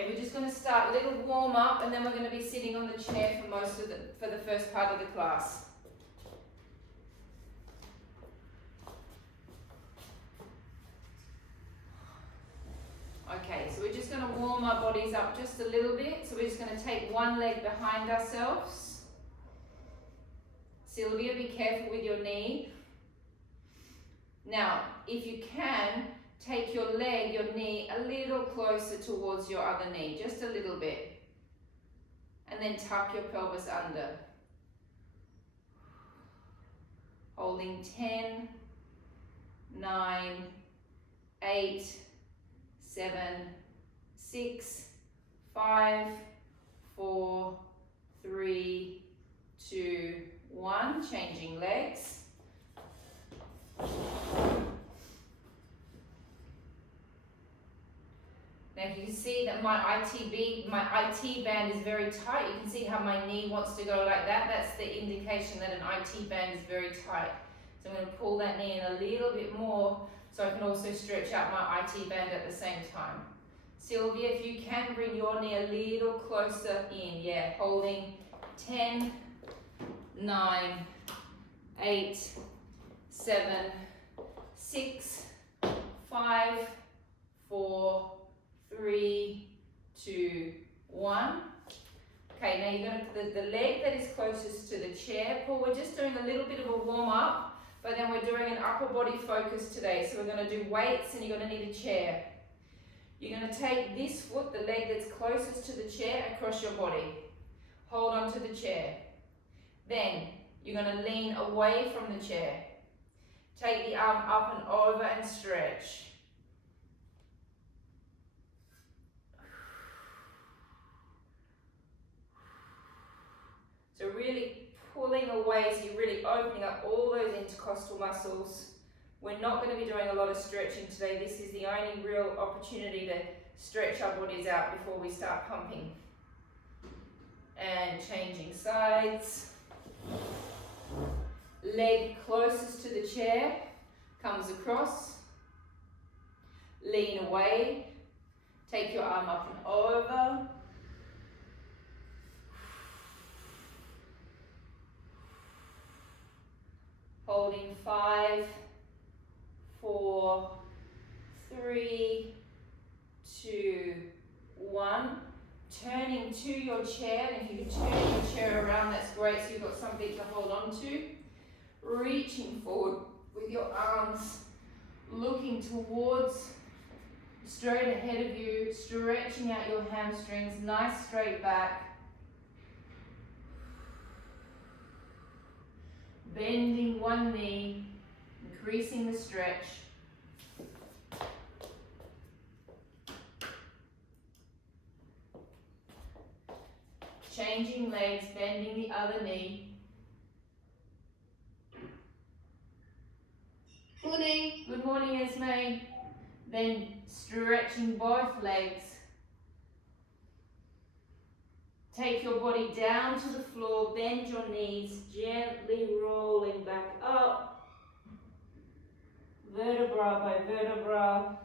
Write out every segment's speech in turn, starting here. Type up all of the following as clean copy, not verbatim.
Okay, we're just going to start a little warm up, and then we're going to be sitting on the chair for the first part of the class. Okay, so we're just going to warm our bodies up just a little bit. So we're just going to take one leg behind ourselves. Sylvia, be careful with your knee. Now, if you can, take your leg, your knee, a little closer towards your other knee, just a little bit. And then tuck your pelvis under. Holding 10, 9, 8, 7, 6, 5, 4, 3, 2, 1. Changing legs. Now you can see that my IT band is very tight. You can see how my knee wants to go like that. That's the indication that an IT band is very tight. So I'm going to pull that knee in a little bit more so I can also stretch out my IT band at the same time. Sylvia, if you can, bring your knee a little closer in. Yeah, holding 10, 9, 8, 7, 6, 5, 4, 3, 2, 1. Okay, now you're going to, the leg that is closest to the chair, Paul, we're just doing a little bit of a warm up, but then we're doing an upper body focus today. So we're going to do weights and you're going to need a chair. You're going to take this foot, the leg that's closest to the chair, across your body. Hold on to the chair. Then you're going to lean away from the chair. Take the arm up and over and stretch. So really pulling away, so you're really opening up all those intercostal muscles. We're not going to be doing a lot of stretching today. This is the only real opportunity to stretch our bodies out before we start pumping. And changing sides. Leg closest to the chair comes across. Lean away. Take your arm up and over. Holding 5, 4, 3, 2, 1. Turning to your chair, and if you can turn your chair around, that's great, so you've got something to hold on to. Reaching forward with your arms, looking towards, straight ahead of you, stretching out your hamstrings, nice straight back. Bending one knee, increasing the stretch. Changing legs, bending the other knee. Morning. Good morning, Esme. Then stretching both legs. Take your body down to the floor, bend your knees, gently rolling back up. Vertebra by vertebra.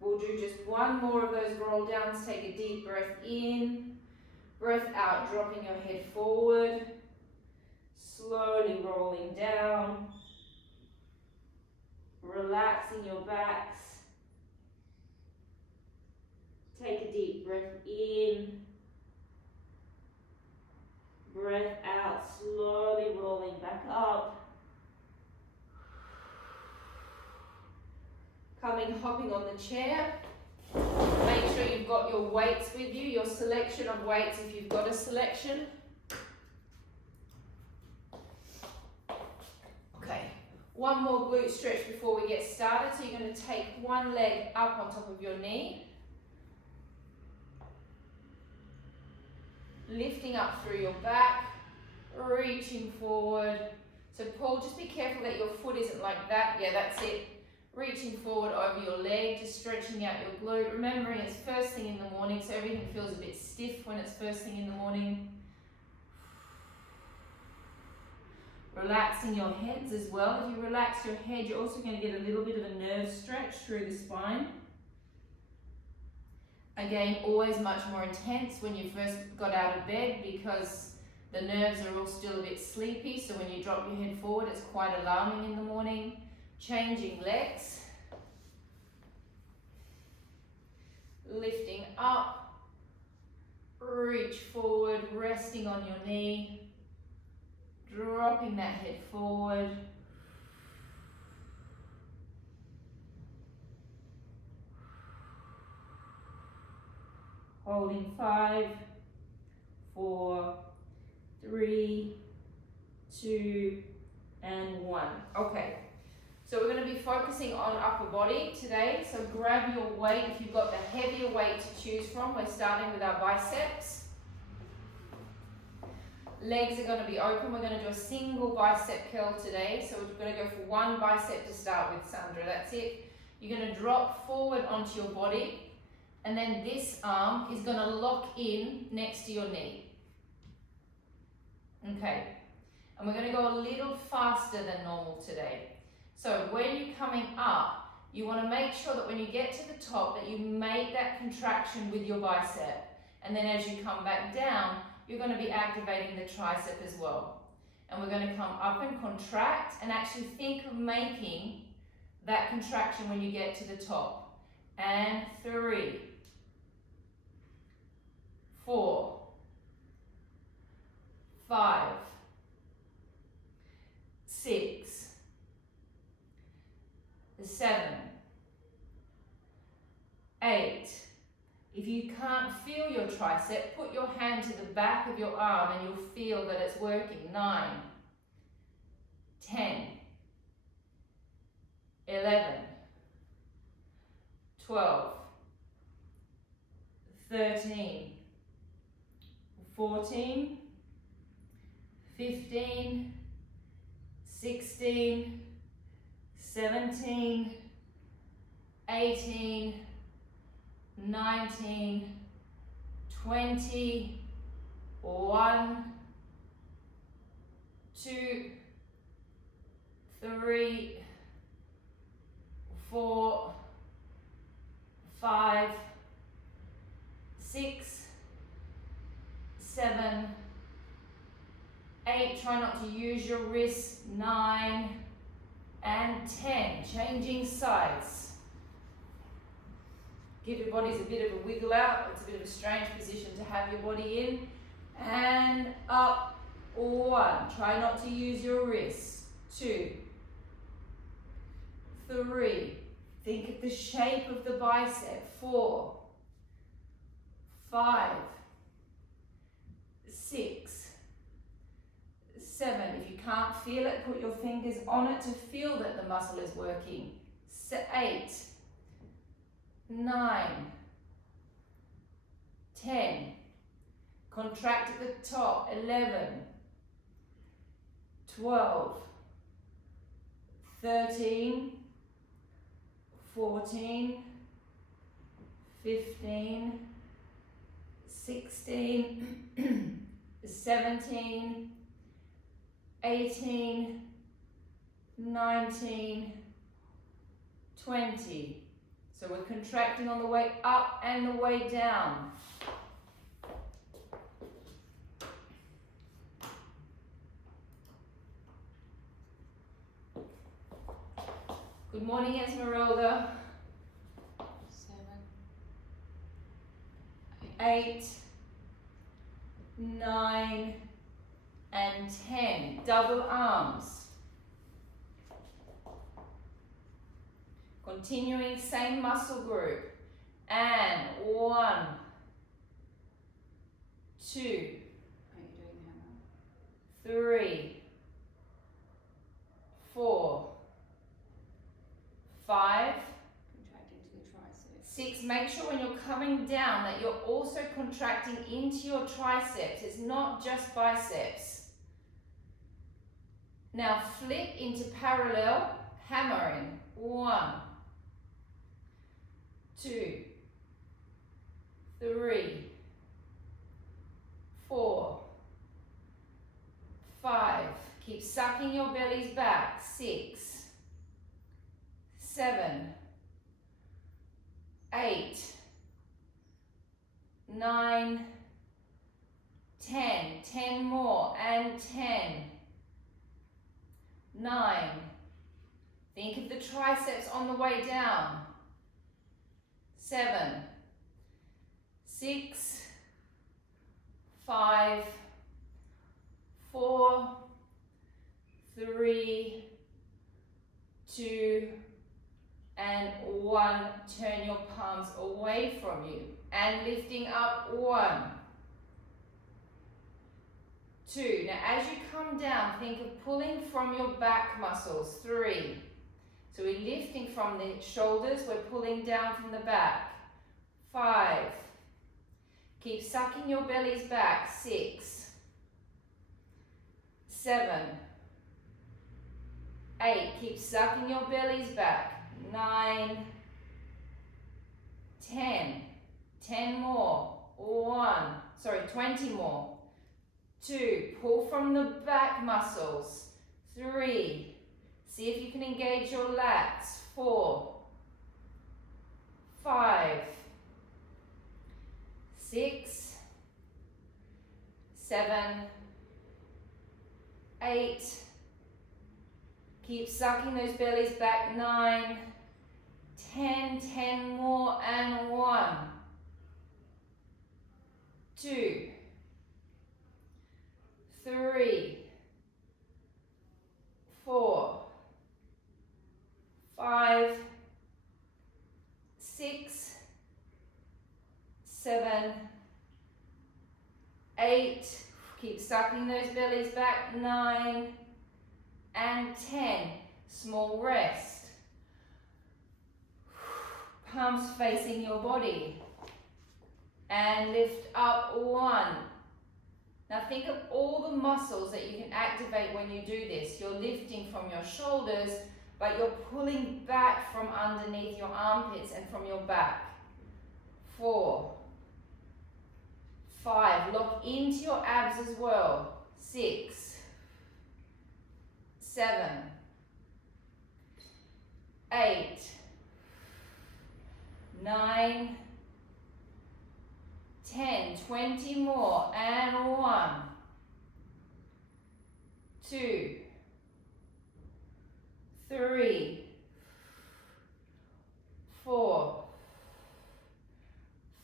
We'll do just one more of those roll downs. Take a deep breath in, breath out, dropping your head forward, slowly rolling down, relaxing your backs. Take a deep breath in, breath out, slowly rolling back up. Hopping on the chair. Make sure you've got your weights with you, your selection of weights if you've got a selection. Okay, one more glute stretch before we get started. So you're going to take one leg up on top of your knee. Lifting up through your back, reaching forward. So Paul, just be careful that your foot isn't like that. Yeah, that's it. Reaching forward over your leg, just stretching out your glute. Remembering it's first thing in the morning, so everything feels a bit stiff when it's first thing in the morning. Relaxing your heads as well. If you relax your head, you're also going to get a little bit of a nerve stretch through the spine. Again, always much more intense when you first got out of bed because the nerves are all still a bit sleepy, so when you drop your head forward, it's quite alarming in the morning. Changing legs. Lifting up. Reach forward, resting on your knee. Dropping that head forward. Holding 5, 4, 3, 2, and 1. Okay, so we're going to be focusing on upper body today. So grab your weight if you've got the heavier weight to choose from. We're starting with our biceps. Legs are going to be open. We're going to do a single bicep curl today. So we're going to go for one bicep to start with, Sandra. That's it. You're going to drop forward onto your body. And then this arm is going to lock in next to your knee. Okay. And we're going to go a little faster than normal today. So when you're coming up, you want to make sure that when you get to the top that you make that contraction with your bicep. And then as you come back down, you're going to be activating the tricep as well. And we're going to come up and contract and actually think of making that contraction when you get to the top. And 3, 4, 5, 6, 7, 8. If you can't feel your tricep, put your hand to the back of your arm and you'll feel that it's working. 9, 10, 11, 12, 13, 14, 15, 16, 17, 18, 19, 20, 1, 2, 3, 4, 5, 6, 7, 8, try not to use your wrists, 9, and 10, changing sides. Give your bodies a bit of a wiggle out. It's a bit of a strange position to have your body in. And up, 1, try not to use your wrists, 2, 3, think of the shape of the bicep, 4, 5, 6, 7. If you can't feel it, put your fingers on it to feel that the muscle is working. 8, 9, 10. Contract at the top. 11, 12, 13, 14, 15, 16, 17, 18, 19, 20. So we're contracting on the way up and the way down. Good morning, Esmeralda. 7, 8, 9, and 10. Double arms. Continuing same muscle group. And 1, 2, are you doing hammer? 3, 4, 5, Contracting to the triceps. 6. Make sure when you're coming down that you're also contracting into your triceps. It's not just biceps. Now flip into parallel hammering. 1, 2, 3, 4, 5. Keep sucking your bellies back. 6, 7, 8, 9, 10. 10 more, and 10. 9. Think of the triceps on the way down. 7, 6, 5, 4, 3, 2, and 1. Turn your palms away from you and lifting up. 1, 2. Now as you come down, think of pulling from your back muscles. 3. So we're lifting from the shoulders, we're pulling down from the back. 5. Keep sucking your bellies back. 6, 7, 8. Keep sucking your bellies back. 9, 10. 10 more. 20 more. 2. Pull from the back muscles. 3. See if you can engage your lats. 4, 5, 6, 7, 8. Keep sucking those bellies back. 9, 10. 10 more, and 1, 2, 3, 4, 5, 6, 7, 8. Keep sucking those bellies back. 9 and 10. Small rest. Palms facing your body. And lift up. 1. Now think of all the muscles that you can activate when you do this. You're lifting from your shoulders, but you're pulling back from underneath your armpits and from your back. 4, 5, lock into your abs as well. 6, 7, 8, 9, 10. 20 more, and 1, 2, 3, 4,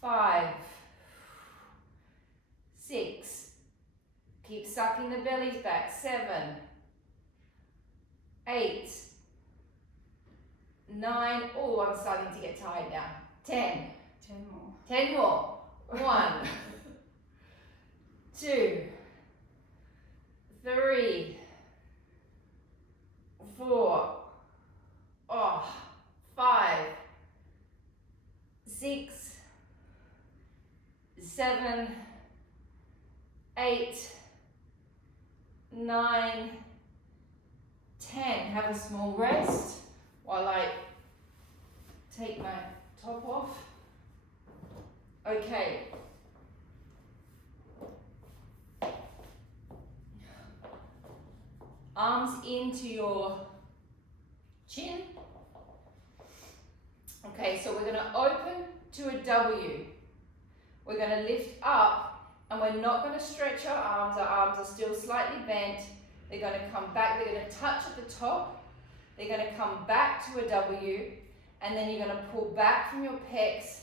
5, 6. Keep sucking the bellies back. 7, 8, 9. Oh, I'm starting to get tired now. 10. 10 more. 10 more. 1, 2, 3, 4, 5, 6, 7, 8, 9, 10. Have a small rest while I take my top off. Okay. Arms into your chin. Okay, so we're going to open to a W. We're going to lift up, and we're not going to stretch our arms. Our arms are still slightly bent. They're going to come back. They're going to touch at the top. They're going to come back to a W, and then you're going to pull back from your pecs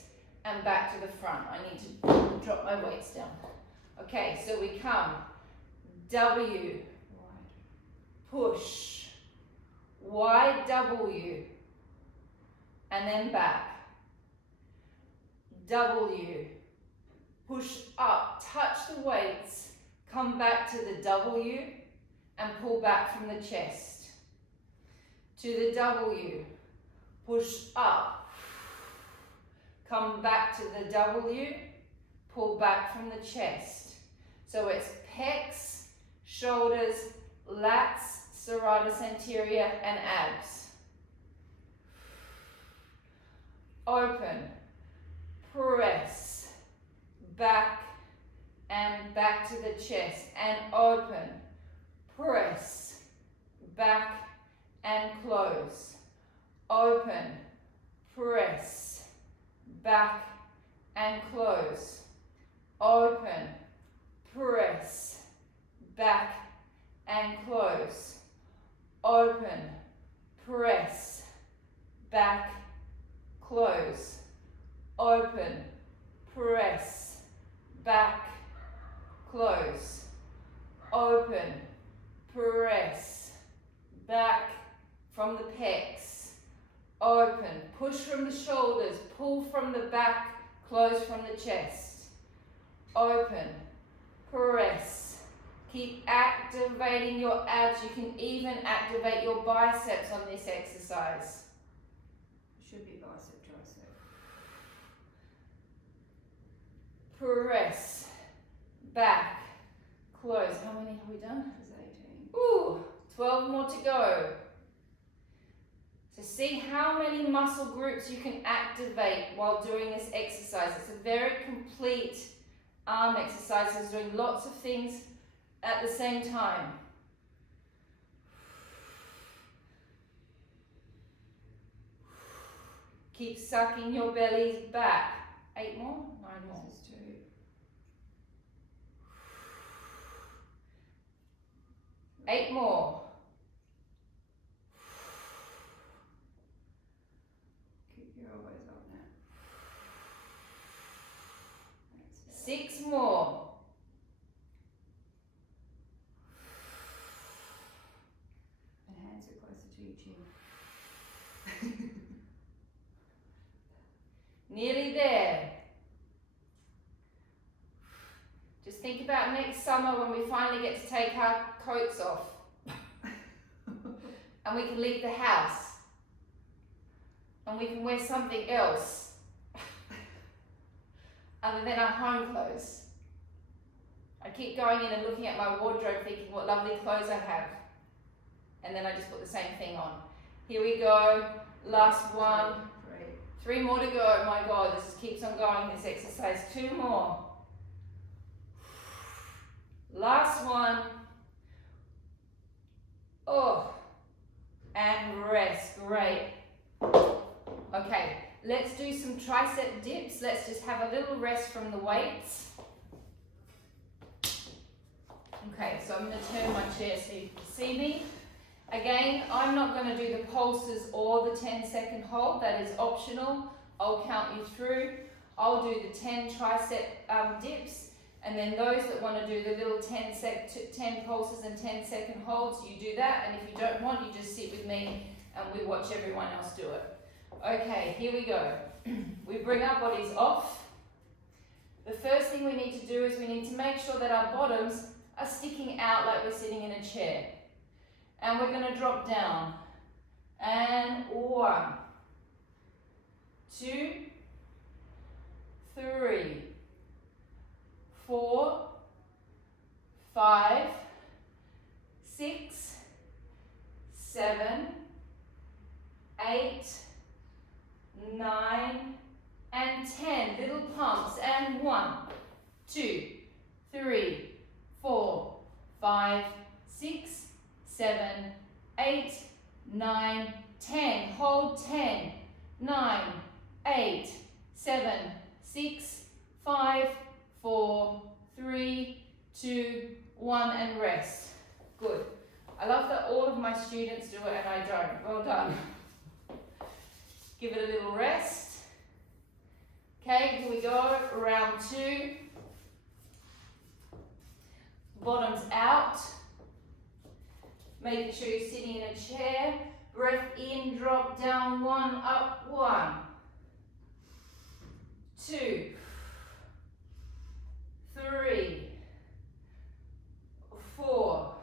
and back to the front. I need to drop my weights down. Okay, so we come W, push, wide W, and then back. W, push up, touch the weights, come back to the W, and pull back from the chest. To the W, push up, come back to the W, pull back from the chest. So it's pecs, shoulders, lats, serratus anterior, and abs. Open, press, back, and back to the chest, and open, press, back, and close. Open, press, back, and close. open, press, back and close, open, press, back, close, open, press, back, close, open, press, back from the pecs, open, push from the shoulders, pull from the back, close from the chest, open, press, keep activating your abs. You can even activate your biceps on this exercise. Should be bicep, tricep. Press, back, close. How many have we done? There's 18. Ooh, 12 more to go. So see how many muscle groups you can activate while doing this exercise. It's a very complete arm exercise. It's doing lots of things at the same time. Keep sucking your bellies back. 8 more? 9 more. This is 2. Eight more. Keep your elbows up now. That's 6 more. And hands are closer to your chin. Nearly there. Just think about next summer when we finally get to take our coats off and we can leave the house and we can wear something else other than our home clothes. I keep going in and looking at my wardrobe thinking what lovely clothes I have, and then I just put the same thing on. Here we go, last one. 3 more to go. My God, this just keeps on going, this exercise. 2 more. Last one. Oh, and rest. Great. Okay, let's do some tricep dips. Let's just have a little rest from the weights. Okay, so I'm going to turn my chair so you can see me. Again, I'm not going to do the pulses or the 10-second hold. That is optional. I'll count you through. I'll do the 10 tricep dips. And then those that want to do the little 10 pulses and 10-second holds, you do that. And if you don't want, you just sit with me and we watch everyone else do it. Okay, here we go. We bring our bodies off. The first thing we need to do is we need to make sure that our bottoms are sticking out like we're sitting in a chair. And we're going to drop down. And 1, 2, 3, 4, 5, 6, 7, 8, 9, and 10. Little pumps. And 1, 2, 3, 4, 5, 6, 7, 8, 9, 10. Hold 10, 9, 8, 7, 6, 5, 4, 3, 2, 1, and rest. Good. I love that all of my students do it and I don't. Well done. Give it a little rest. Okay, here we go. Round 2. Bottoms out. Making sure you're sitting in a chair. Breath in, drop down, 1, up, 1, 2, 3, 4,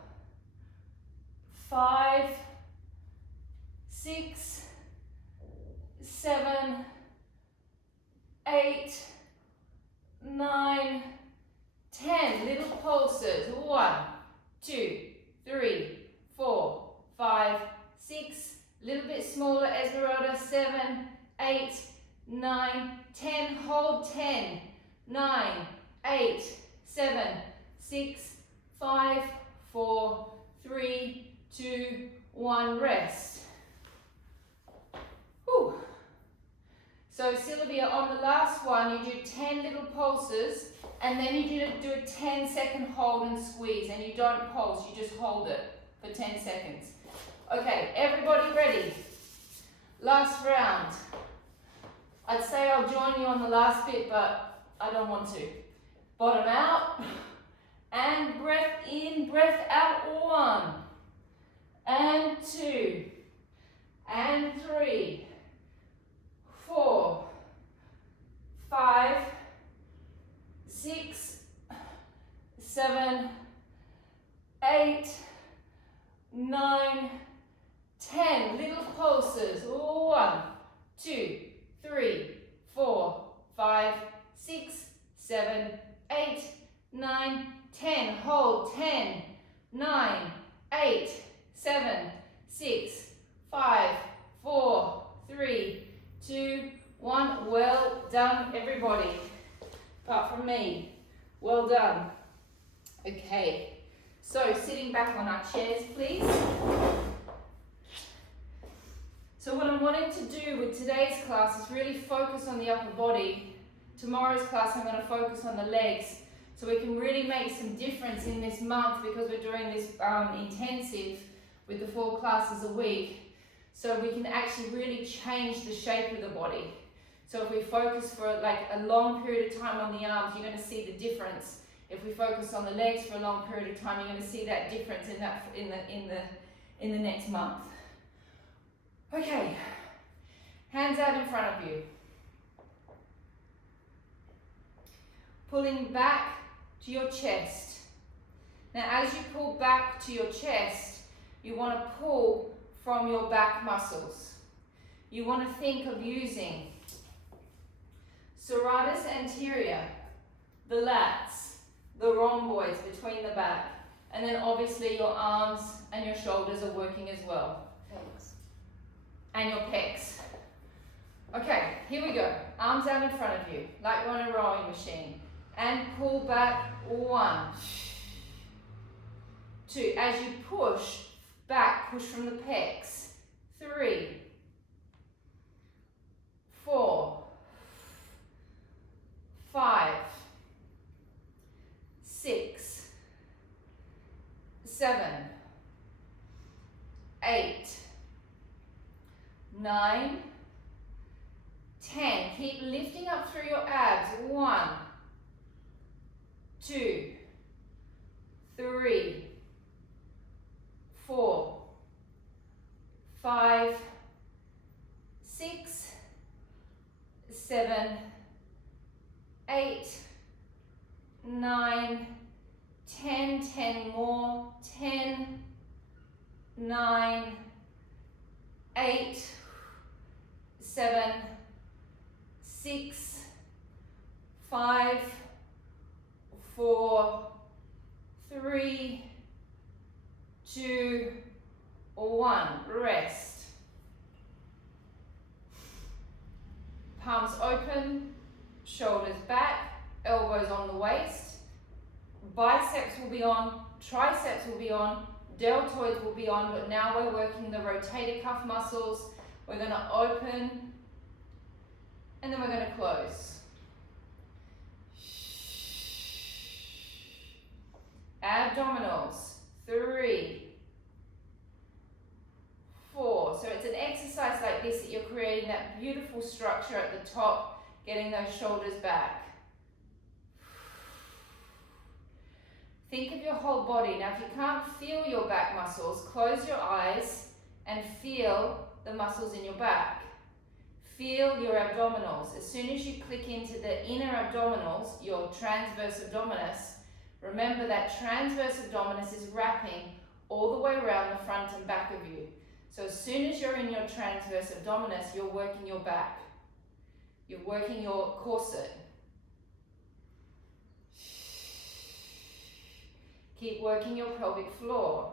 5, 6, 7, 8, 9, 10. Little pulses. 1, 2, 3, 4, 5, 6. Little bit smaller, Esmeralda. 7, 8, 9, 10. Hold 10, 9, 8, 7, 6, 5, 4, 3, 2, 1. Rest. Whew. So Sylvia, on the last one, you do 10 little pulses And then you do a 10-second hold and squeeze, and you don't pulse, you just hold it for 10 seconds. Okay, everybody ready? Last round. I'd say I'll join you on the last bit, but I don't want to. Bottom out, and breath in, breath out. 1, and 2, and 3, 4, 5, 6, 7, 8, 9, 10. Little pulses. 1, 2, 3, 4, 5, 6, 7, 8, 9, 10. Hold. 10, 9, 8, 7, 6, 5, 4, 3, 2, 1. Well done, everybody. Apart from me. Well done. Okay. So, sitting back on our chairs, please. So what I'm wanting to do with today's class is really focus on the upper body. Tomorrow's class I'm going to focus on the legs, so we can really make some difference in this month, because we're doing this intensive with the 4 classes a week. So we can actually really change the shape of the body. So if we focus for like a long period of time on the arms, you're going to see the difference. If we focus on the legs for a long period of time, you're going to see that difference in the next month. Okay, hands out in front of you. Pulling back to your chest. Now as you pull back to your chest, you want to pull from your back muscles. You want to think of using serratus anterior, the lats, the rhomboids between the back, and then obviously your arms and your shoulders are working as well. Thanks. And your pecs. Okay, here we go. Arms out in front of you, like on a rowing machine. And pull back. 1, 2. As you push back, push from the pecs. 3, 4, 5, 6, 7, 8, 9, 10. Keep lifting up through your abs. 1, 2, 3, 4, 5, 6, 7, 8, 9, 10. 10 more. 10, 9, 8, 7, 6, 5, 4, 3, 2, 1. Rest. Palms open, shoulders back, elbows on the waist. Biceps will be on, triceps will be on, deltoids will be on, but now we're working the rotator cuff muscles. We're going to open, and then we're going to close. Abdominals. 3, 4. So it's an exercise like this that you're creating that beautiful structure at the top, getting those shoulders back. Think of your whole body. Now if you can't feel your back muscles, close your eyes and feel the muscles in your back. Feel your abdominals. As soon as you click into the inner abdominals, your transverse abdominis, remember that transverse abdominis is wrapping all the way around the front and back of you. So as soon as you're in your transverse abdominis, you're working your back. You're working your corset. Keep working your pelvic floor.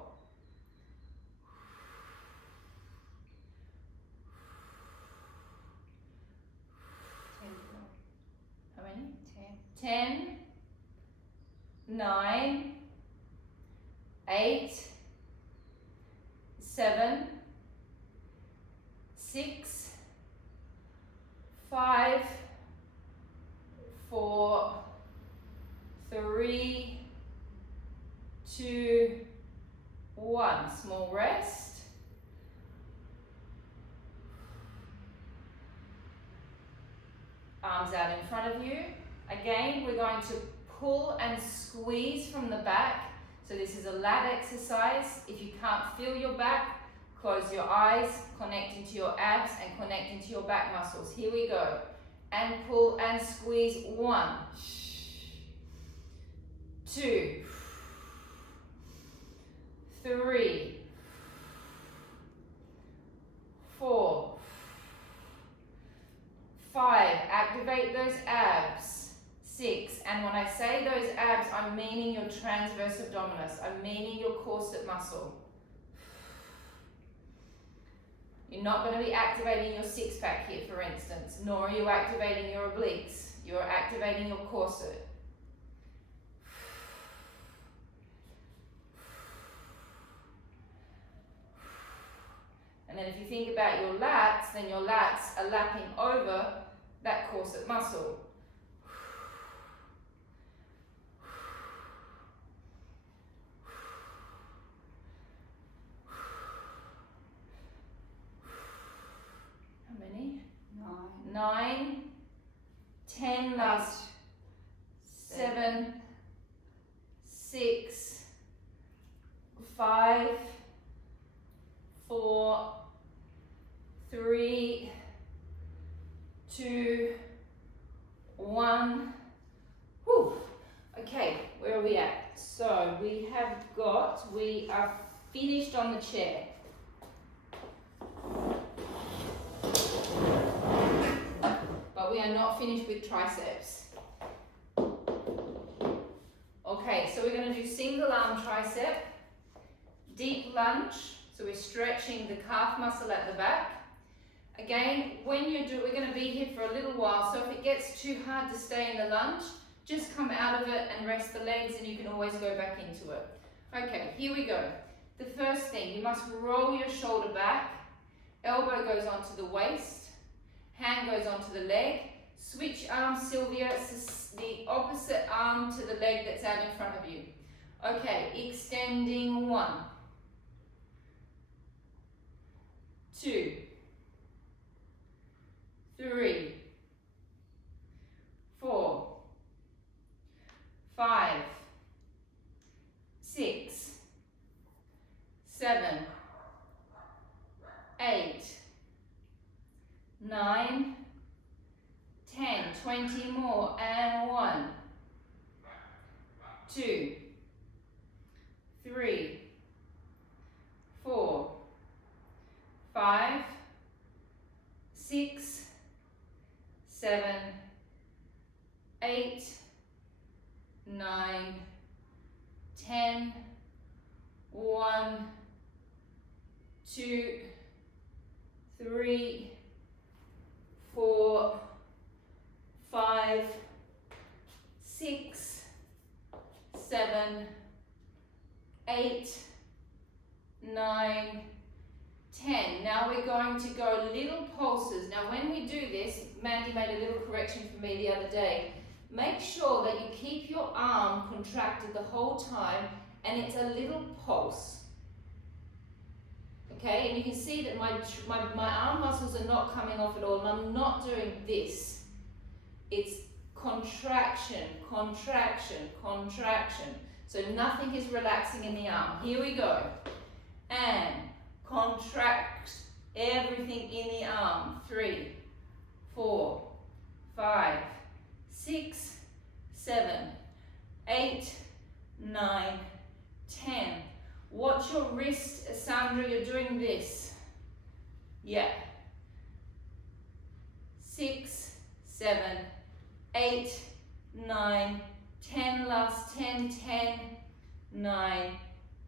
How many? 10. 9, 8, 7, 6, 5, 4, 3, 2, 1. Small rest. Arms out in front of you. Again, we're going to pull and squeeze from the back. So this is a lat exercise. If you can't feel your back, close your eyes, connect into your abs and connect into your back muscles. Here we go. And pull and squeeze. 1, 2, 3, 4, 5. Activate those abs. 6. And when I say those abs, I'm meaning your transverse abdominis. I'm meaning your corset muscle. You're not going to be activating your six-pack here, for instance, nor are you activating your obliques. You're activating your corset. And then if you think about your lats, then your lats are lapping over that corset muscle. How many? 9, 10 last. 7, 6, 5, 4, 3, 2, 1. Whew. Okay, where are we at? So we are finished on the chair. But we are not finished with triceps. Okay, so we're going to do single arm tricep, deep lunge. So we're stretching the calf muscle at the back. Again, when you do, we're going to be here for a little while, so if it gets too hard to stay in the lunge, just come out of it and rest the legs and you can always go back into it. Okay, here we go. The first thing, you must roll your shoulder back, elbow goes onto the waist, hand goes onto the leg, switch arm, Sylvia, the opposite arm to the leg that's out in front of you. Okay, extending 1, 2, 3, 4, 5, 6, 7, 8, 9, 10, 20 more, and 1, 2, 3, 4, 5, 6, 7, 8, 9, 10, 1, 2, 3, 4, 5, 6, 7, 8, 9, 10. Now we're going to go little pulses. Now when we do this, Mandy made a little correction for me the other day. Make sure that you keep your arm contracted the whole time and it's a little pulse. Okay, and you can see that my arm muscles are not coming off at all, and I'm not doing this. It's contraction, contraction, contraction. So nothing is relaxing in the arm. Here we go. And contract everything in the arm. 3, 4, 5, 6, 7, 8, 9, 10. Watch your wrist, Sandra, you're doing this. Yeah. 6, 7, 8, 9, 10, last 10, 10, 9,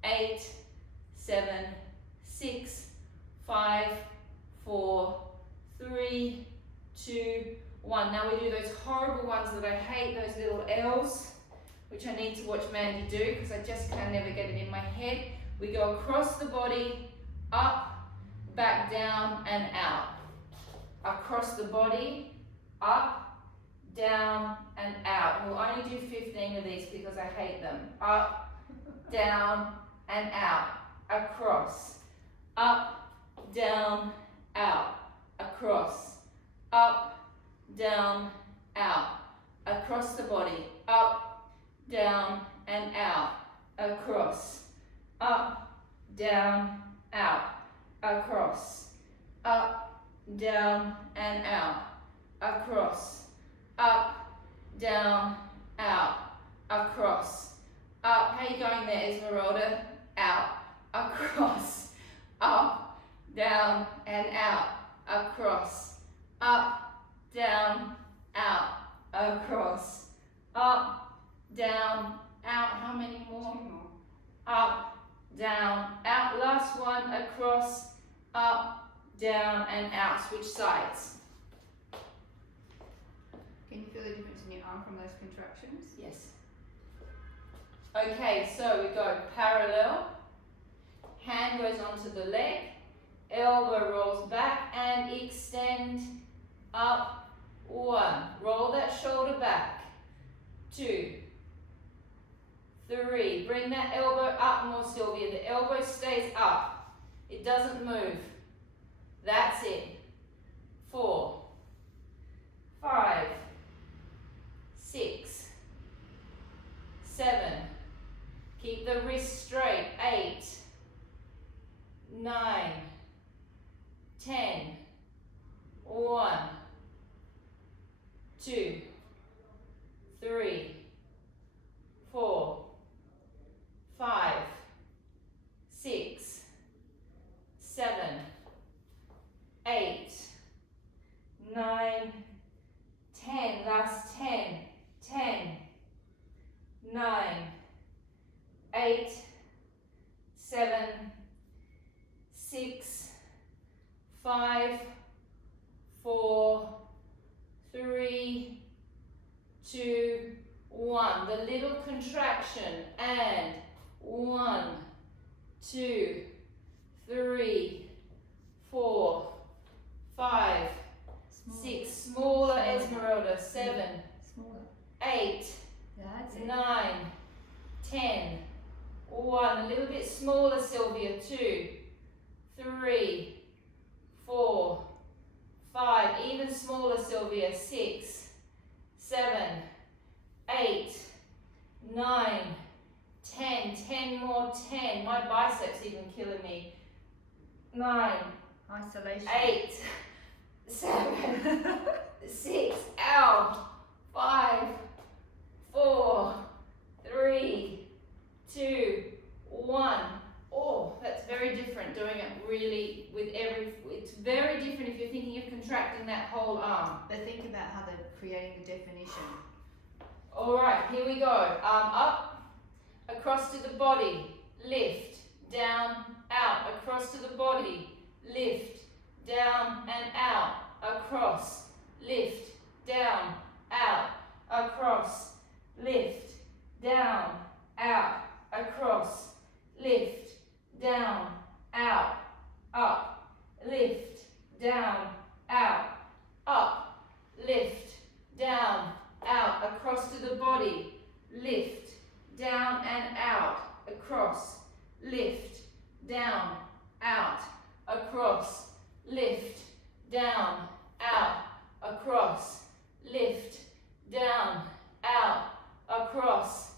8, 7, 6, 5, 4, 3, 2, 1. Now we do those horrible ones that I hate, those little L's, which I need to watch Mandy do because I just can never get it in my head. We go across the body, up, back down, and out. Across the body, up, down, and out. We'll only do 15 of these because I hate them. Up, down, and out. Across. Up, down, out. Across. Up, down, out. Across the body. Up, down, and out. Across. Up, down, out. Across. Up, down, and out. Across. Up, down, out. Across. Up. How you going there, Esmeralda? Out. Across. Up, down, and out. Across. Up, down, out. Across. Up, down, out. How many more? 2 more. Up, down, out. Last one. Across. Up, down, and out. Switch sides. Can you feel the difference in your arm from those contractions? Yes. Okay, so we go parallel. Hand goes onto the leg. Elbow rolls back and extend. Up. 1. Roll that shoulder back. 2. 3. Bring that elbow up more, Sylvia. The elbow stays up. It doesn't move. That's it. 4. 5. 6. 7. Keep the wrist straight. 8. 9. 10. 1. 2. 3. 4. 5. 6. 7. 8. 9. 10. Last 10. 10. 9. 8. 7. 6. 5. 4. 3. 2. 1. The little contraction. And 1. 2. 3. 4. 5. Smaller. 6. Smaller, Esmeralda. 7. Smaller. 8. That's it. 9. 10. 1. A little bit smaller, Sylvia. 2. 3. 4. 5. Even smaller, Sylvia. 6. 7. 8. 9. 10. 10 more. 10. My biceps even killing me. 9. Isolation. 8. 7. 6. Ow. 5. 4. 3. 2. 1. Oh, that's very different. Doing it really with it's very different if you're thinking of contracting that whole arm. But think about how they're creating the definition. All right, here we go. Arm up, across to the body, lift, down, out, across to the body, lift, down and out, across, lift, down, out, across, lift, down, out, across, lift, down, out, up, lift, down, out, up, lift, down, out, across to the body, lift, down and out, across, lift, down, out, across, lift, down, out, across, lift, down, out, across,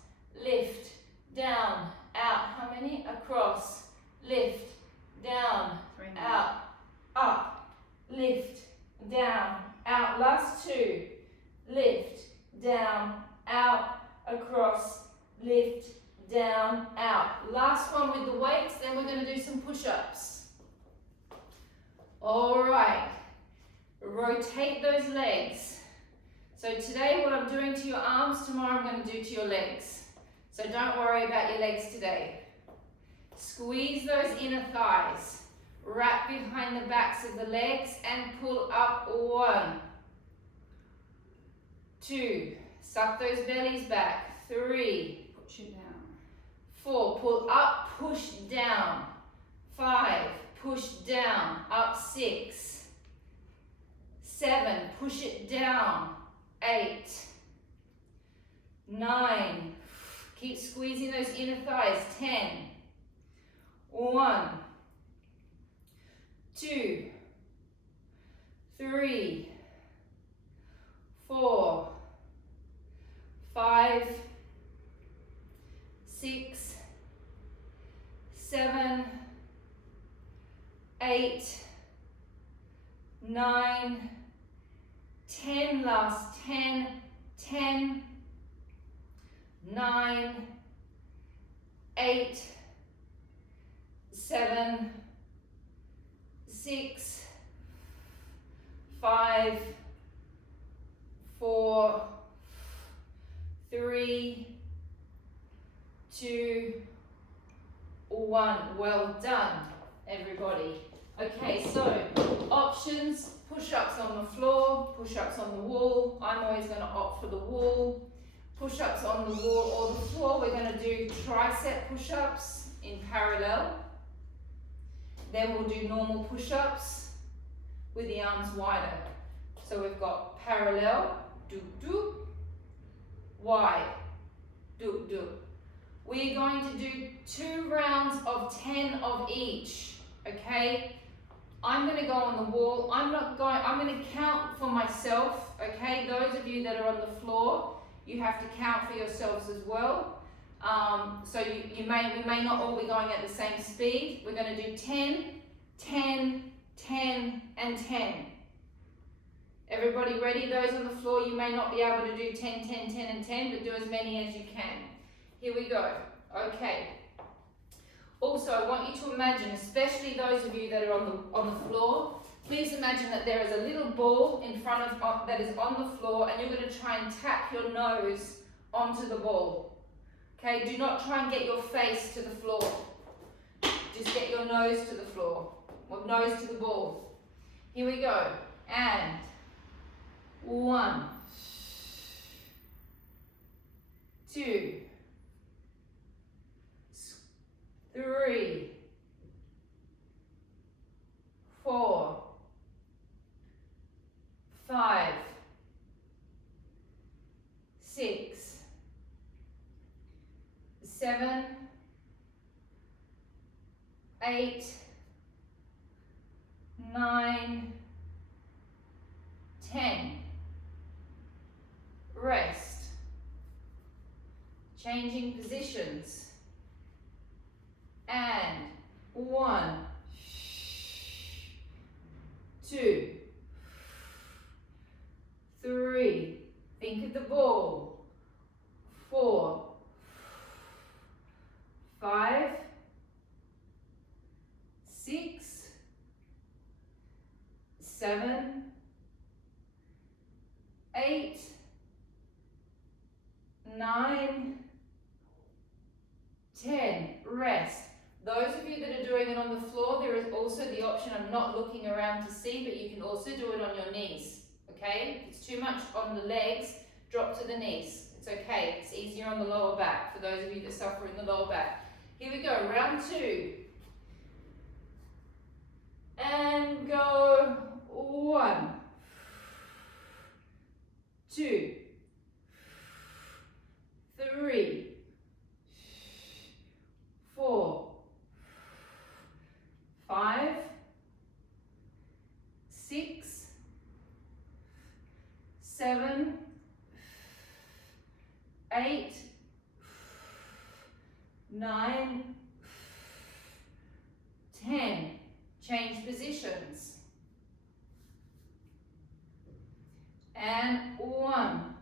lift, down, out. How many? Across, lift, down, 3 more. out, up, lift, down, out. Last 2. Lift, down, out, across, lift, down, out. Last one with the weights, then we're going to do some push-ups. All right, rotate those legs. So today what I'm doing to your arms, tomorrow I'm going to do to your legs. So don't worry about your legs today. Squeeze those inner thighs. Wrap behind the backs of the legs and pull up. 1. 2. Suck those bellies back. 3. Push it down. 4. Pull up, push down. 5. Push down. Up. 6. 7. Push it down. 8, 9, keep squeezing those inner thighs, 10, 1, 2, 3, 4, 5, 6, 7, 8, 9, 10, last 10, 10, 9, 8, 7, 6, 5, 4, 3, 2, 1. Well done, everybody. Okay, so options, push-ups on the floor, push-ups on the wall. I'm always going to opt for the wall. Push-ups on the wall or the floor. We're going to do tricep push-ups in parallel. Then we'll do normal push-ups with the arms wider. So we've got parallel, do, do, wide, do, do. We're going to do 2 rounds of 10 of each, okay? I'm going to go on the wall. I'm going to count for myself, okay? Those of you that are on the floor, you have to count for yourselves as well. So we may not all be going at the same speed. We're going to do 10, 10, 10, and 10. Everybody ready? Those on the floor, you may not be able to do 10, 10, 10, and 10, but do as many as you can. Here we go. Okay. Also, I want you to imagine, especially those of you that are on the floor, please imagine that there is a little ball in front of that is on the floor, and you're going to try and tap your nose onto the ball. Okay, do not try and get your face to the floor. Just get your nose to the floor, or nose to the ball. Here we go. And 1, 2, 3, 4, 5, 6, 7, 8, 9, 10. Rest. Changing positions. And 1, 2, 3. Think of the ball. 4, 5, 6, 7, 8, 9, 10. Rest. Those of you that are doing it on the floor, there is also the option of not looking around to see, but you can also do it on your knees, okay? If it's too much on the legs, drop to the knees. It's okay. It's easier on the lower back for those of you that suffer in the lower back. Here we go. Round 2. And go. 1, 2, 3, 4, 5, 6, 7, 8, 9, 10. Change positions. And 1,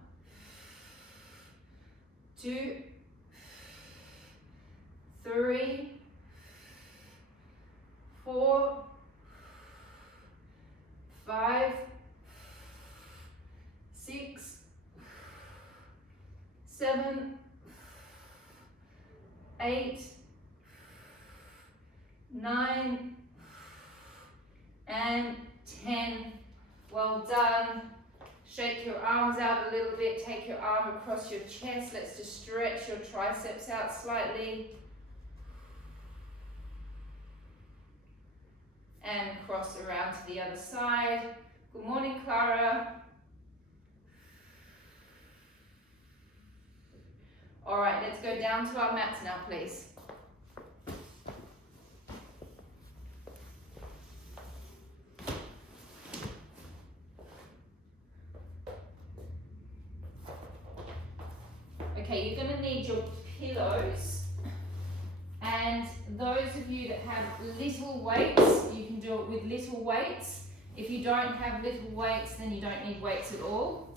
2, 3, 4, 5, 6, 7, 8, 9, and 10. Well done. Shake your arms out a little bit. Take your arm across your chest. Let's just stretch your triceps out slightly. And cross around to the other side. Good morning, Clara. All right, let's go down to our mats now, please. Okay, you're going to need your pillows, and those of you that have little weights, you can do it with little weights. If you don't have little weights, then you don't need weights at all.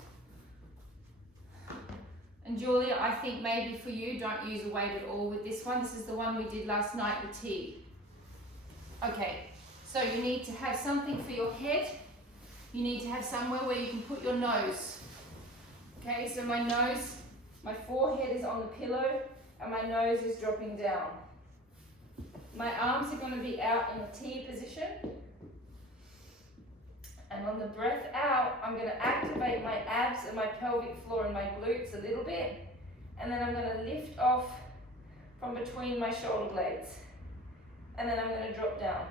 And Julia, I think maybe for you, don't use a weight at all with this one. This is the one we did last night, the T. Okay, so you need to have something for your head. You need to have somewhere where you can put your nose. Okay, so my nose, my forehead is on the pillow and my nose is dropping down. My arms are going to be out in the T position. And on the breath out, I'm going to activate my abs and my pelvic floor and my glutes a little bit. And then I'm going to lift off from between my shoulder blades. And then I'm going to drop down.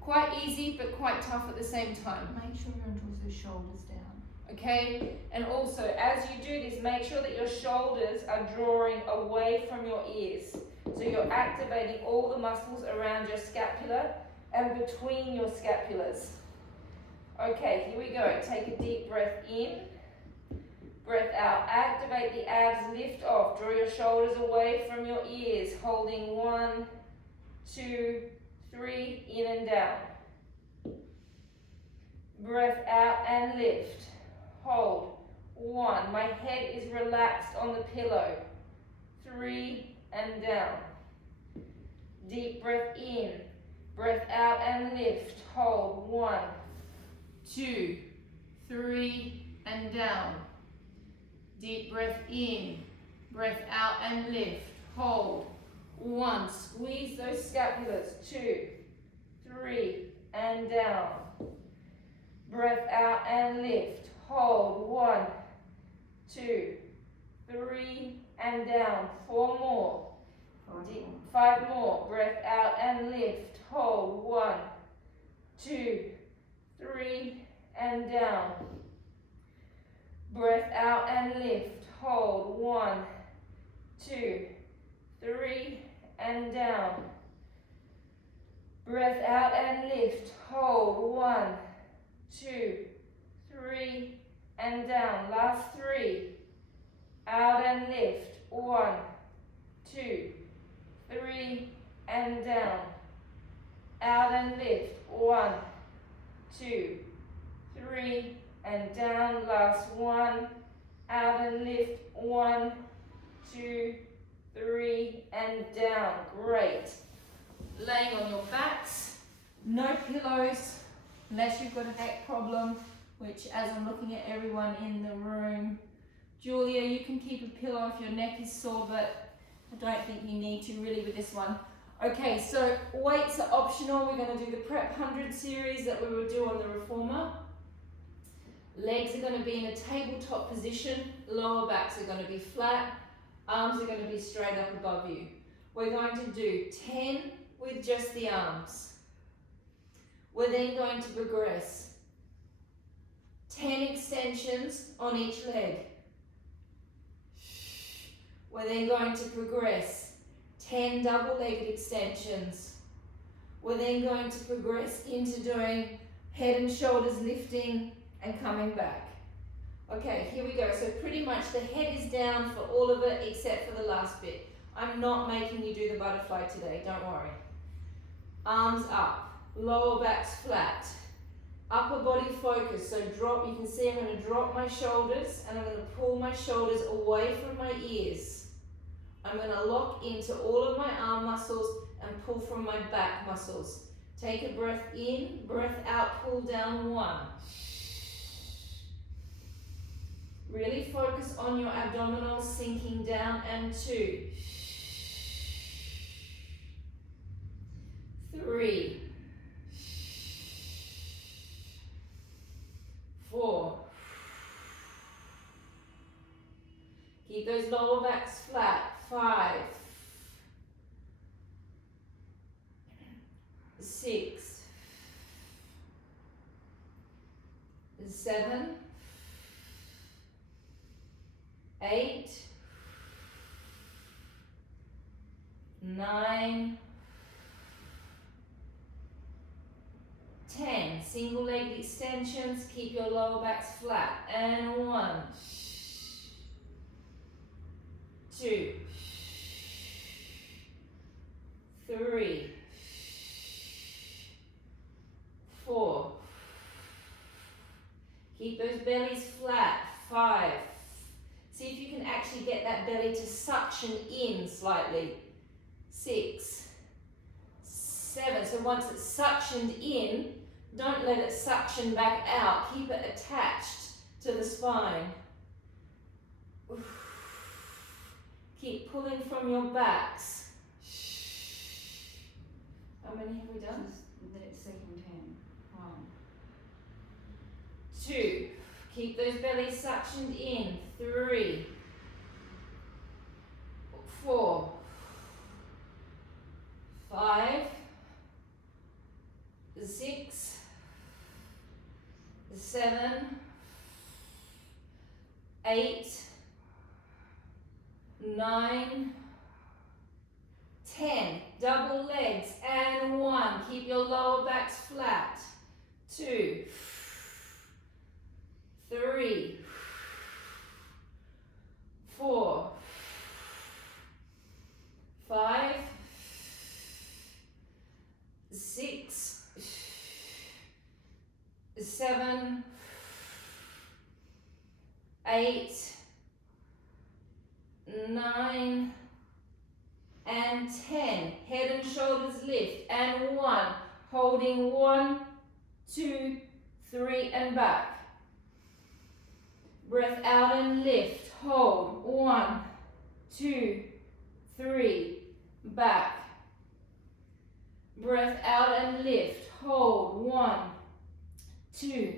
Quite easy, but quite tough at the same time. Make sure you're on those shoulders down. Okay? And also, as you do this, make sure that your shoulders are drawing away from your ears. So you're activating all the muscles around your scapula and between your scapulas. Okay, here we go. Take a deep breath in, breath out. Activate the abs, lift off. Draw your shoulders away from your ears, holding 1, 2, 3, in and down. Breath out and lift. Hold. 1. My head is relaxed on the pillow. 3 and down. Deep breath in, breath out and lift. Hold. 1, 2, 3, and down. Deep breath in, breath out and lift. Hold. 1, squeeze those scapulas. 2, 3, and down. Breath out and lift. Hold. 1, 2, 3, and down. 4 more. 5 more. Breath out and lift. Hold. 1, 2, 3, and down. Breath out and lift. Hold. 1, 2, 3, and down. Breath out and lift. Hold. 1, 2, 3, and down. Last 3. Out and lift. 1, 2, 3, and down. Out and lift. 1, 2, 3, and down. Last 1. Out and lift. 1, 2, 3, and down. Great. Laying on your backs. No pillows, unless you've got a neck problem, which, as I'm looking at everyone in the room, Julia, you can keep a pillow if your neck is sore, but I don't think you need to really with this one. Okay, so weights are optional. We're going to do the Prep 100 series that we will do on the reformer. Legs are going to be in a tabletop position. Lower backs are going to be flat. Arms are going to be straight up above you. We're going to do 10 with just the arms. We're then going to progress 10 extensions on each leg. We're then going to progress 10 double-legged extensions. We're then going to progress into doing head and shoulders lifting and coming back. Okay, here we go. So pretty much the head is down for all of it except for the last bit. I'm not making you do the butterfly today, don't worry. Arms up, lower back's flat, upper body focus. So drop, you can see I'm going to drop my shoulders and I'm going to pull my shoulders away from my ears. I'm going to lock into all of my arm muscles and pull from my back muscles. Take a breath in, breath out, pull down. 1. Really focus on your abdominals sinking down, and 2. 3. 4. Keep those lower backs flat. 5. 6. 7. 8. 9, 10. Single leg extensions, keep your lower backs flat. And 1, 2, 3, 4. Keep those bellies flat. 5. See if you can actually get that belly to suction in slightly. 6, 7. So once it's suctioned in, don't let it suction back out. Keep it attached to the spine. Keep pulling from your backs. How many have we done? The second 10. 1. 2. Keep those bellies suctioned in. 3, 4, 5, 6, 7, 8, 9, 10. Double legs and 1. Keep your lower backs flat. 2, 3, 4, 5, 6, 7, 8, 9, and 10. Head and shoulders lift. And 1. Holding 1, 2, 3, and back. Breath out and lift. Hold. 1, 2, 3, back. Breath out and lift. Hold. 1, 2,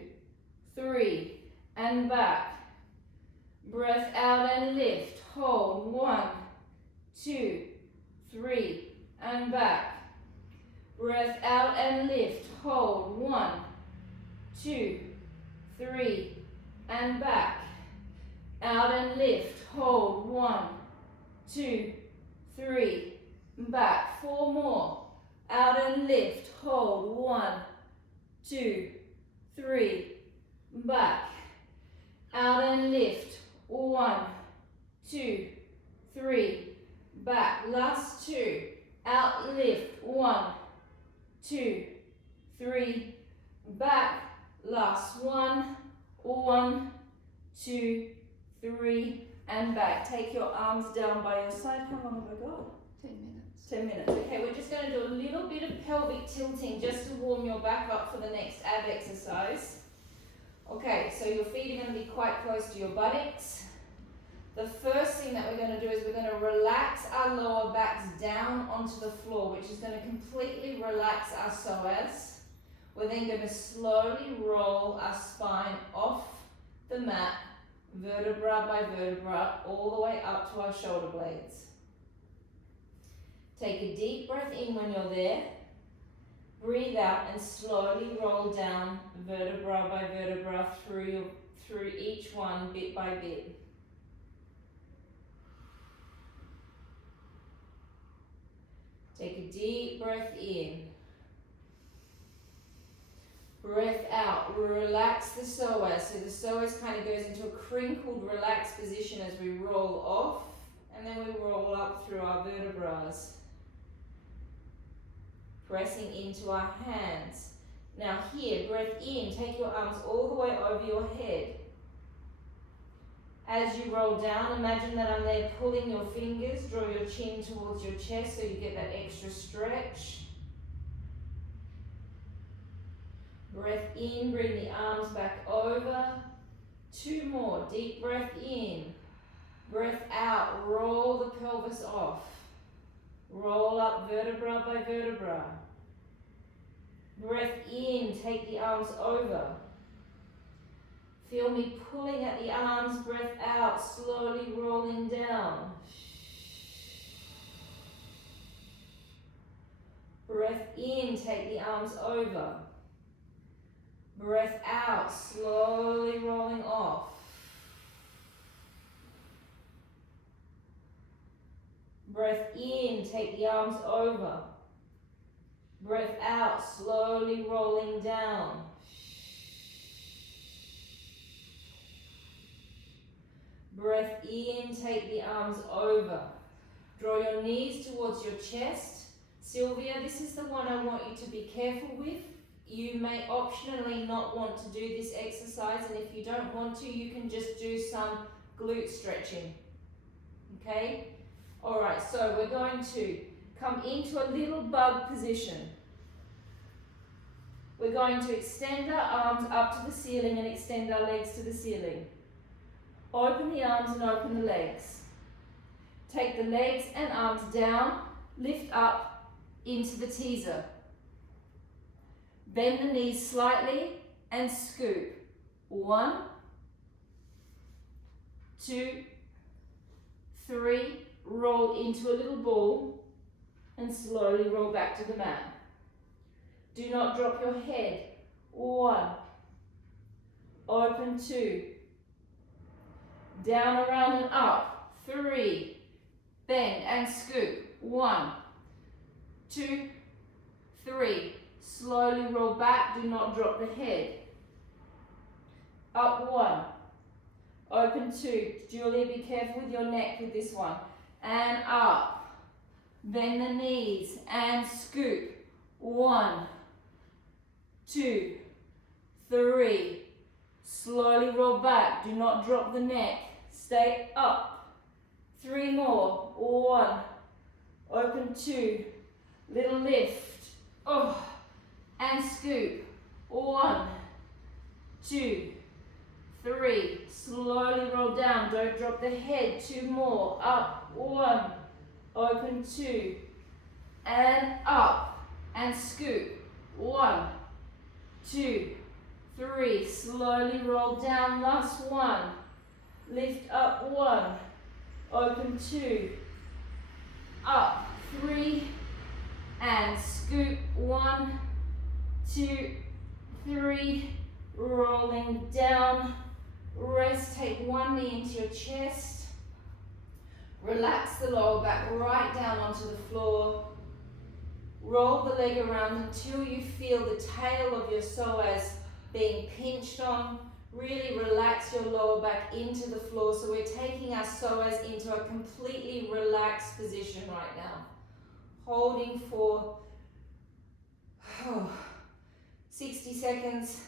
3, and back. Breath out and lift. Hold. 1, 2, 3, and back. Breath out and lift. Hold. 1, 2, 3, and back. Out and lift. Hold. 1, 2, 3, back. 4 more. Out and lift. Hold. 1, 2, 3, back. Out and lift. 1, 2, 3, back. Last 2. Out, lift. 1, 2, 3, back. Last 1, 1, 2, 3, and back. Take your arms down by your side. How long have I got? 10 minutes. 10 minutes. Okay, we're just going to do a little bit of pelvic tilting just to warm your back up for the next ab exercise. Okay, so your feet are going to be quite close to your buttocks. The first thing that we're going to do is we're going to relax our lower backs down onto the floor, which is going to completely relax our psoas. We're then going to slowly roll our spine off the mat, vertebra by vertebra, all the way up to our shoulder blades. Take a deep breath in when you're there. Breathe out and slowly roll down vertebra by vertebra through each one bit by bit. Take a deep breath in. Breath out. Relax the psoas. So the psoas kind of goes into a crinkled, relaxed position as we roll off, and then we roll up through our vertebrae. Pressing into our hands. Now here, breath in, take your arms all the way over your head. As you roll down, imagine that I'm there pulling your fingers, draw your chin towards your chest so you get that extra stretch. Breath in, bring the arms back over. 2 more, deep breath in. Breath out, roll the pelvis off. Roll up vertebra by vertebra. Breath in, take the arms over. Feel me pulling at the arms, breath out, slowly rolling down. Breath in, take the arms over. Breath out, slowly rolling off. Breath in, take the arms over. Breath out, slowly rolling down. Breath in, take the arms over. Draw your knees towards your chest. Sylvia, this is the one I want you to be careful with. You may optionally not want to do this exercise, and if you don't want to, you can just do some glute stretching. Okay? Alright, so we're going to come into a little bug position. We're going to extend our arms up to the ceiling and extend our legs to the ceiling. Open the arms and open the legs. Take the legs and arms down, lift up into the teaser. Bend the knees slightly and scoop. 1, 2, 3, roll into a little ball and slowly roll back to the mat. Do not drop your head. 1, open 2, down, around and up. 3, bend and scoop. 1, 2, 3. Slowly roll back, do not drop the head. Up 1, open 2. Julia, be careful with your neck with this one. And up. Bend the knees and scoop. 1, 2, 3. Slowly roll back, do not drop the neck. Stay up. 3 more. 1, open 2. Little lift. Oh. And scoop. 1, 2, 3. Slowly roll down. Don't drop the head. 2 more. Up. 1. Open 2. And up. And scoop. 1, 2, 3. Slowly roll down. Last 1. Lift up. 1. Open 2. Up. 3. And scoop. 1, 2, 3, rolling down. Rest, take one knee into your chest. Relax the lower back right down onto the floor. Roll the leg around until you feel the tail of your psoas being pinched on. Really relax your lower back into the floor. So we're taking our psoas into a completely relaxed position right now. Holding for 60 seconds.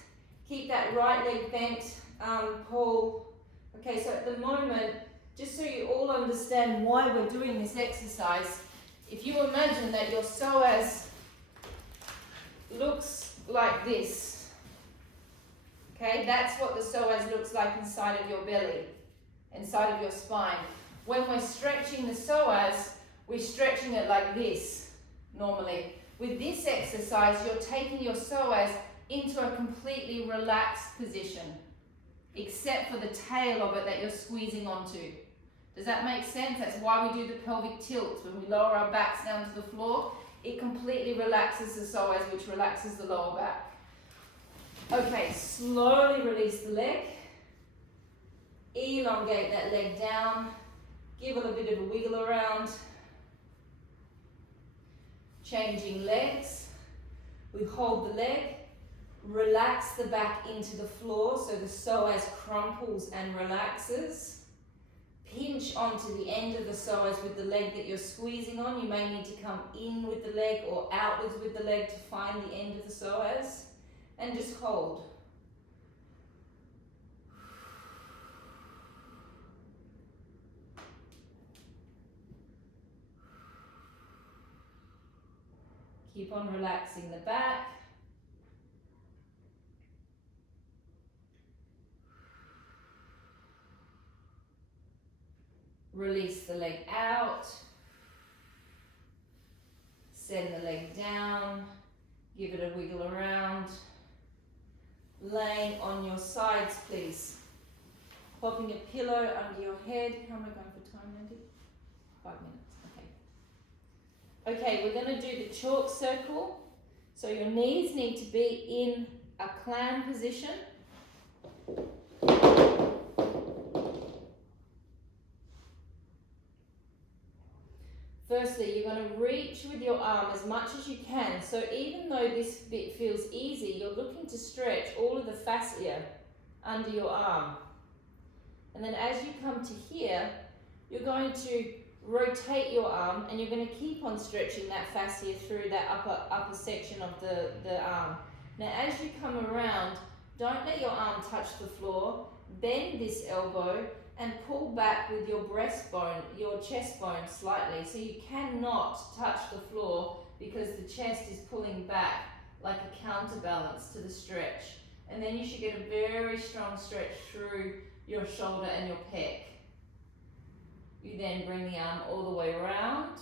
Keep that right leg bent, Paul. Okay, so at the moment, just so you all understand why we're doing this exercise, if you imagine that your psoas looks like this, okay, that's what the psoas looks like inside of your belly, inside of your spine. When we're stretching the psoas, we're stretching it like this, normally. With this exercise, you're taking your psoas into a completely relaxed position, except for the tail of it that you're squeezing onto. Does that make sense? That's why we do the pelvic tilt. When we lower our backs down to the floor, it completely relaxes the psoas, which relaxes the lower back. Okay, slowly release the leg. Elongate that leg down. Give it a bit of a wiggle around. Changing legs. We hold the leg. Relax the back into the floor so the psoas crumples and relaxes. Pinch onto the end of the psoas with the leg that you're squeezing on. You may need to come in with the leg or outwards with the leg to find the end of the psoas. And just hold. Keep on relaxing the back. Release the leg out. Send the leg down. Give it a wiggle around. Laying on your sides, please. Popping a pillow under your head. How am I going for time, Andy? 5 minutes, okay. Okay, we're going to do the chalk circle. So your knees need to be in a clam position. firstly, you're going to reach with your arm as much as you can. So even though this bit feels easy, you're looking to stretch all of the fascia under your arm. And then as you come to here, you're going to rotate your arm and you're going to keep on stretching that fascia through that upper section of the arm. Now as you come around, don't let your arm touch the floor. Bend this elbow and pull back with your breastbone, your chest bone slightly. So you cannot touch the floor because the chest is pulling back like a counterbalance to the stretch. And then you should get a very strong stretch through your shoulder and your pec. You then bring the arm all the way around.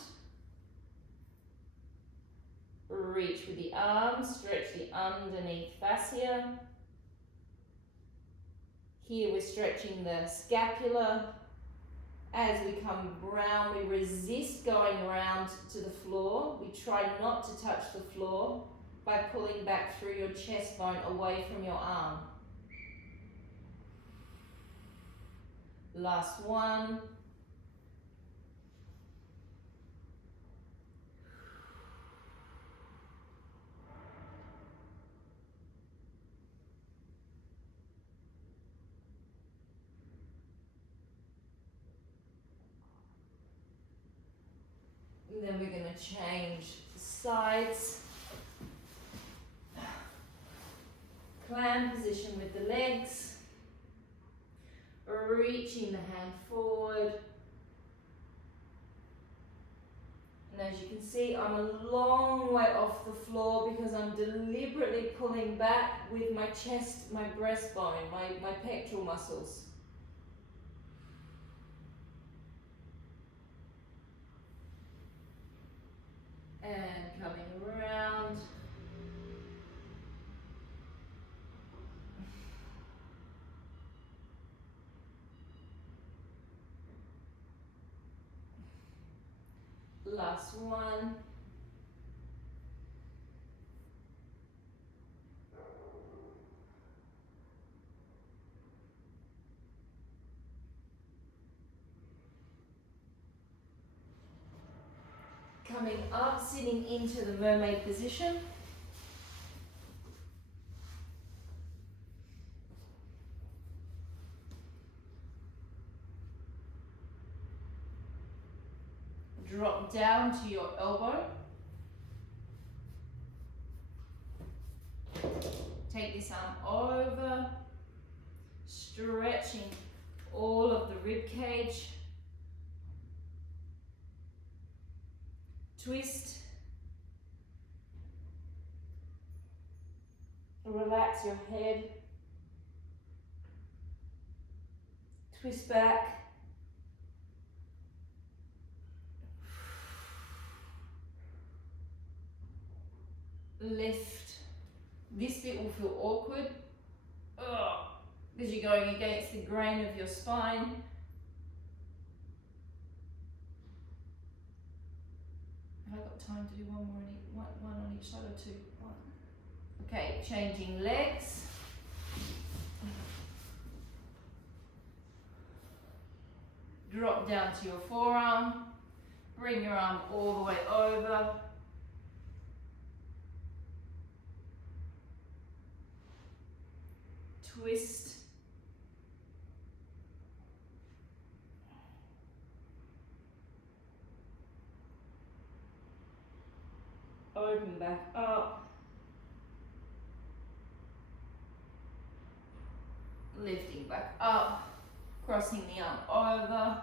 Reach with the arm, stretch the underneath fascia. Here we're stretching the scapula. As we come round, we resist going round to the floor. We try not to touch the floor by pulling back through your chest bone away from your arm. Last one. And then we're going to change the sides. Clam position with the legs. Reaching the hand forward. And as you can see, I'm a long way off the floor because I'm deliberately pulling back with my chest, my breastbone, my pectoral muscles. And coming around. Last one. Coming up, sitting into the mermaid position. Drop down to your elbow. Take this arm over, stretching all of the rib cage. Twist. Relax your head. Twist back. Lift. This bit will feel awkward because you're going against the grain of your spine. Have I got time to do one on each side or two? One. Okay, changing legs. Drop down to your forearm. Bring your arm all the way over. Twist. Open back up. Lifting back up. Crossing the arm over.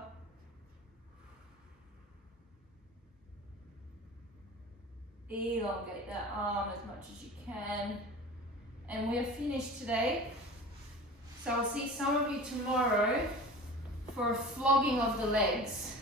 Elongate that arm as much as you can. And we are finished today. So I'll see some of you tomorrow for a flogging of the legs.